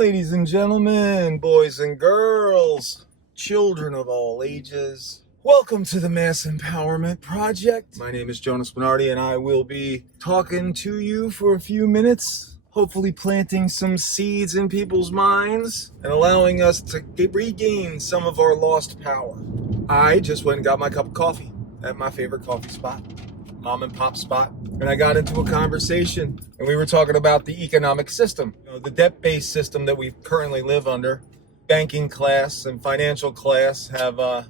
Ladies and gentlemen, boys and girls, children of all ages, welcome to the Mass Empowerment Project. My name is Jonas Bernardi, and I will be talking to you for a few minutes, hopefully planting some seeds in people's minds and allowing us to regain some of our lost power. I just went and got my cup of coffee at my favorite coffee spot, mom and pop spot, and I got into a conversation, and we were talking about the economic system, the debt-based system that we currently live under. Banking class and financial class have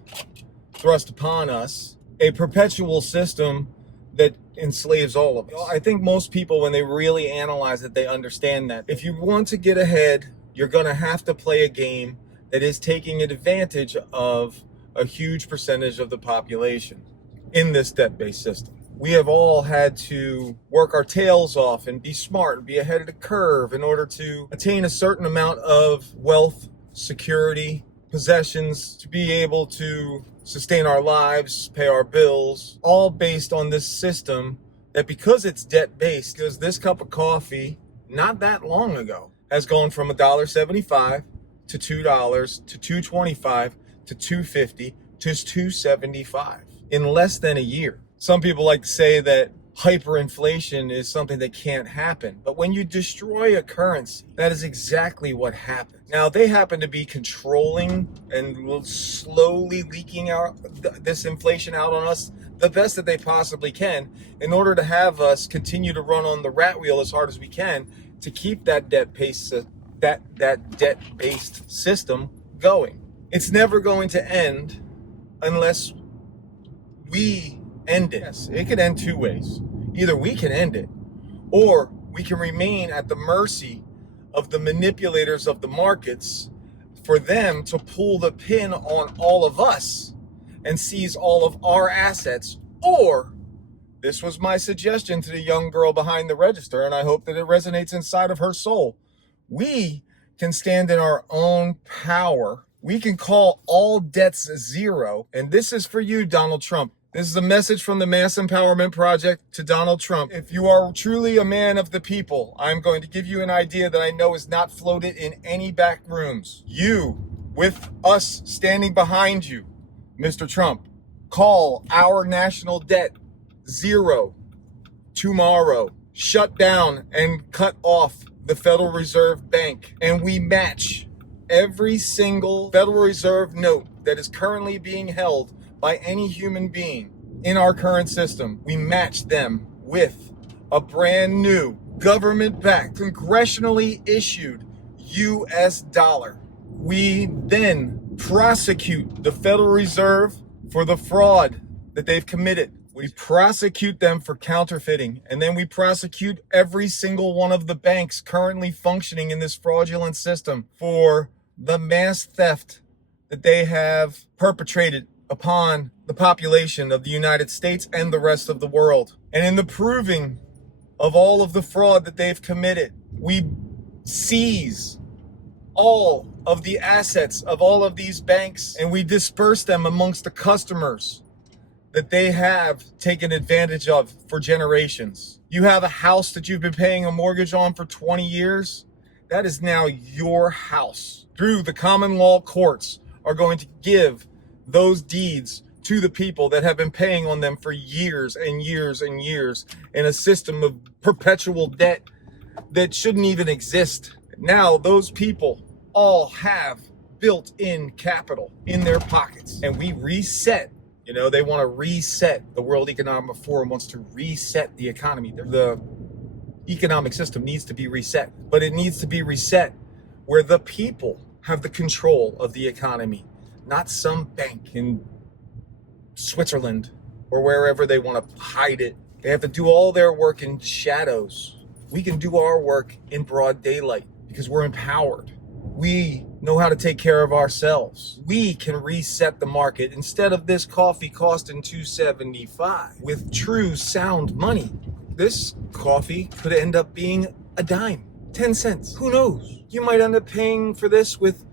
thrust upon us a perpetual system that enslaves all of us. I think most people, when they really analyze it, they understand that if you want to get ahead, you're going to have to play a game that is taking advantage of a huge percentage of the population in this debt-based system. We have all had to work our tails off and be smart and be ahead of the curve in order to attain a certain amount of wealth, security, possessions, to be able to sustain our lives, pay our bills, all based on this system that, because it's debt-based, because this cup of coffee, not that long ago, has gone from $1.75 to $2 to $2.25 to $2.50 to $2.75 in less than a year. Some people like to say that hyperinflation is something that can't happen. But when you destroy a currency, that is exactly what happens. Now, they happen to be controlling and slowly leaking out this inflation out on us the best that they possibly can in order to have us continue to run on the rat wheel as hard as we can to keep that debt-based system going. It's never going to end unless we end it. Yes, it could end two ways. Either we can end it, or we can remain at the mercy of the manipulators of the markets for them to pull the pin on all of us and seize all of our assets. Or, this was my suggestion to the young girl behind the register, and I hope that it resonates inside of her soul. We can stand in our own power. We can call all debts zero. And this is for you, Donald Trump. This is a message from the Mass Empowerment Project to Donald Trump. If you are truly a man of the people, I'm going to give you an idea that I know is not floated in any back rooms. You, with us standing behind you, Mr. Trump, call our national debt zero tomorrow. Shut down and cut off the Federal Reserve Bank. And we match every single Federal Reserve note that is currently being held by any human being in our current system. We match them with a brand new government-backed, congressionally issued US dollar. We then prosecute the Federal Reserve for the fraud that they've committed. We prosecute them for counterfeiting, and then we prosecute every single one of the banks currently functioning in this fraudulent system for the mass theft that they have perpetrated upon the population of the United States and the rest of the world. And in the proving of all of the fraud that they've committed, we seize all of the assets of all of these banks and we disperse them amongst the customers that they have taken advantage of for generations. You have a house that you've been paying a mortgage on for 20 years. That is now your house. Through the common law courts are going to give those deeds to the people that have been paying on them for years and years and years in a system of perpetual debt that shouldn't even exist. Now those people all have built-in capital in their pockets, and we reset. They want to reset. The World Economic Forum wants to reset the economy. The economic system needs to be reset, but it needs to be reset where the people have the control of the economy, not some bank in Switzerland or wherever they want to hide it. They have to do all their work in shadows. We can do our work in broad daylight because we're empowered. We know how to take care of ourselves. We can reset the market. Instead of this coffee costing $2.75 with true sound money, this coffee could end up being a dime, 10 cents. Who knows? You might end up paying for this with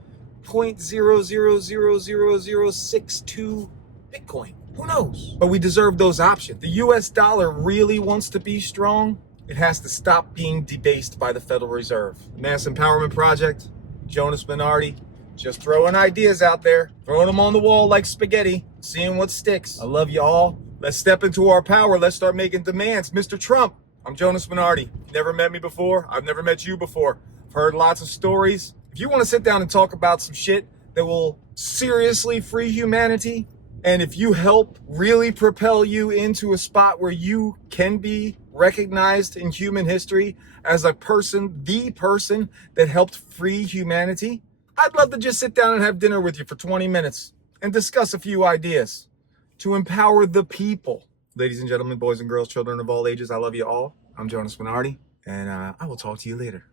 0.00000062 Bitcoin. Who knows? But we deserve those options. The US dollar really wants to be strong. It has to stop being debased by the Federal Reserve. The Mass Empowerment Project, Jonas Minardi. Just throwing ideas out there, throwing them on the wall like spaghetti, seeing what sticks. I love you all. Let's step into our power. Let's start making demands. Mr. Trump, I'm Jonas Minardi. You never met me before. I've never met you before. I've heard lots of stories. If you want to sit down and talk about some shit that will seriously free humanity, and if you help really propel you into a spot where you can be recognized in human history as a person, the person that helped free humanity, I'd love to just sit down and have dinner with you for 20 minutes and discuss a few ideas to empower the people. Ladies and gentlemen, boys and girls, children of all ages, I love you all. I'm Jonas Minardi, and I will talk to you later.